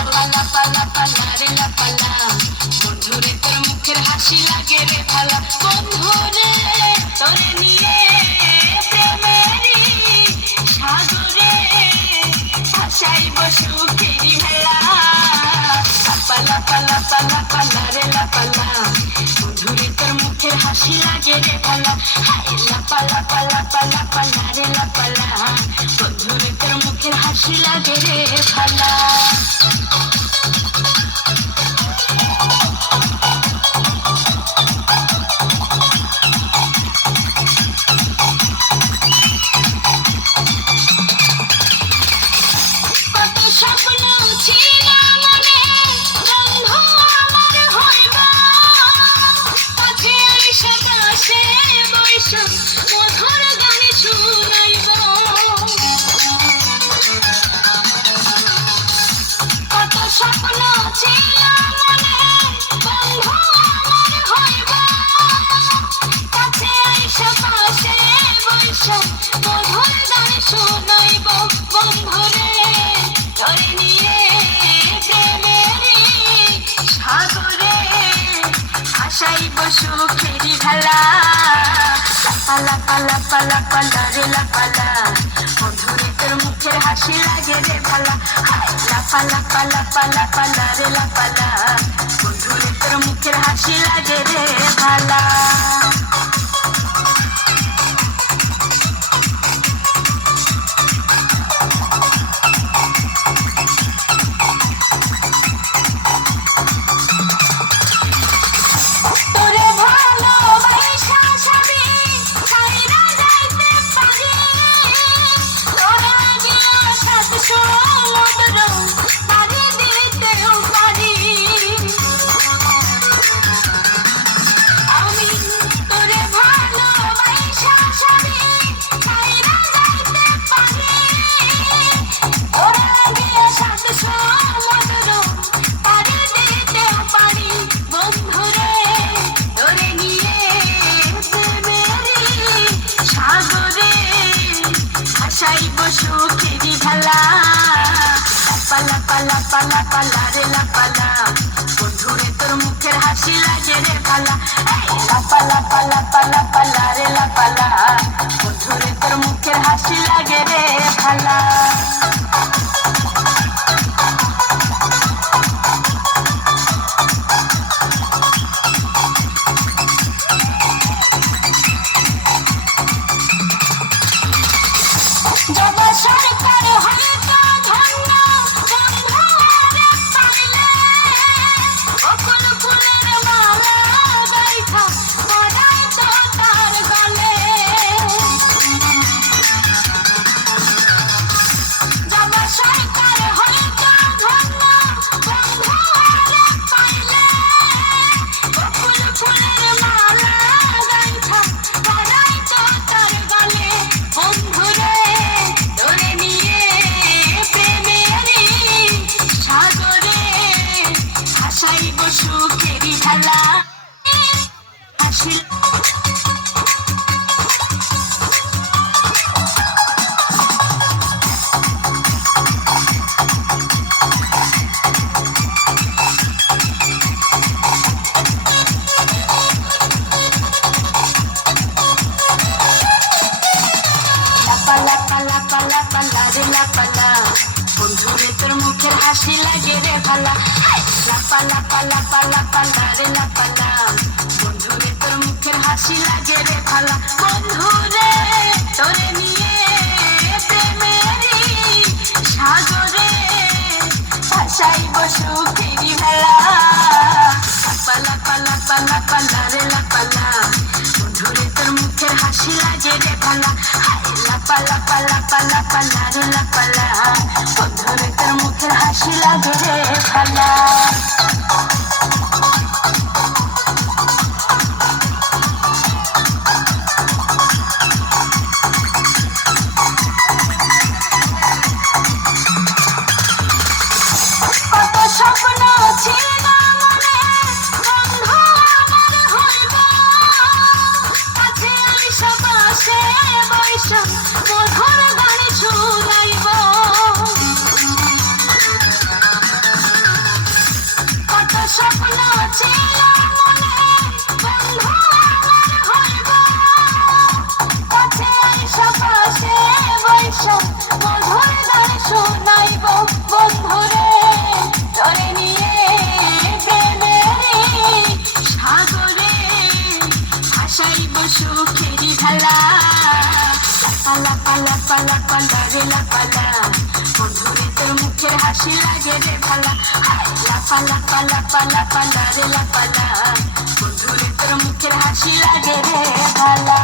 লাপালা পালা পালা রে লাপালা বন্ধুরে তোর মুখের হাসি লাগে রে ভালা বন্ধুরে তোরে নিয়ে প্রেমেরই সাগরে ভাসাইব সুখেরই ভেলা লাপালা পালা পালা পালা রে লাপালা বন্ধুরে তোর মুখের হাসি লাগে রে ভালা হাই লাপালা পালা পালা পালা রে লাপালা বন্ধুরে তোর মুখের হাসি লাগে রে ভালা মধুর গান শুনাইব কত স্বপ্ন ছিল মনে বন্ধু আমার হইব কাছে আইসা পাশে বইসা মধুর গান শুনাইব বন্ধুরে ধরে নিয়ে প্রেমেরই সাগরে ভাসাইব সুখেরই ভেলা লাপালা পালা পালা পালা রে লাপালা বন্ধুরে তোর মুখের হাসি লাগে রে ভালা হাই লাপালা পালা পালা পালা রে লাপালা বন্ধুরে তোর মুখের হাসি লাগে রে ভালা সুখেরই ভালা লাপালা পালা পালা পালা রে লাপালা বন্ধুরে তোর মুখের হাসি লাগে রে ভালা লাপালা পালা পালা পালা রে লাপালা বন্ধুরে তোর মুখের হাসি লাগে রে ভালা সরকার হয়তো ধন্য বন্ধুরে পাইলে বকুল ফুলের মালা গাইথা পরাই তো তার গলে যাব সরকার হয়তো ধন্য বন্ধুরে পাইলে বকুল ফুলের মালা গাইথা পরাই তো তার গলে বন্ধুরে সুখেরই ভালা হাসি লাপালা পালা পালা পালা রে লাপালা বন্ধুরে তোর মুখের হাসি লাগে রে ভালা লাপালা পালা পালা পালা রে লাপালা বন্ধুরে তোর মুখের হাসি লাগে রে ভালা বন্ধুরে তোরে নিয়ে প্রেমেরই সাগরে ভাসাইব সুখেরই ভেলা লাপালা পালা পালা পালা রে লাপালা বন্ধুরে তোর মুখের হাসি লাগে রে ভালা লাপালা পালা পালা পালা রে লাপালা বন্ধুরে তোর মুখের হাসি লাগে রে ভালা কত স্বপ্ন ছিল মনে বন্ধু আমার হইব কাছে আইসা পাশে বইসা মধুর গান শুনাইব ভালা লাপা লাপা লাপা লাপা রে লাপালা বন্ধুরে তোর মুখের হাসি লাগে রে ভালা লাপা লাপা লাপা লাপা রে লাপালা বন্ধুরে তোর মুখের হাসি লাগে রে ভালা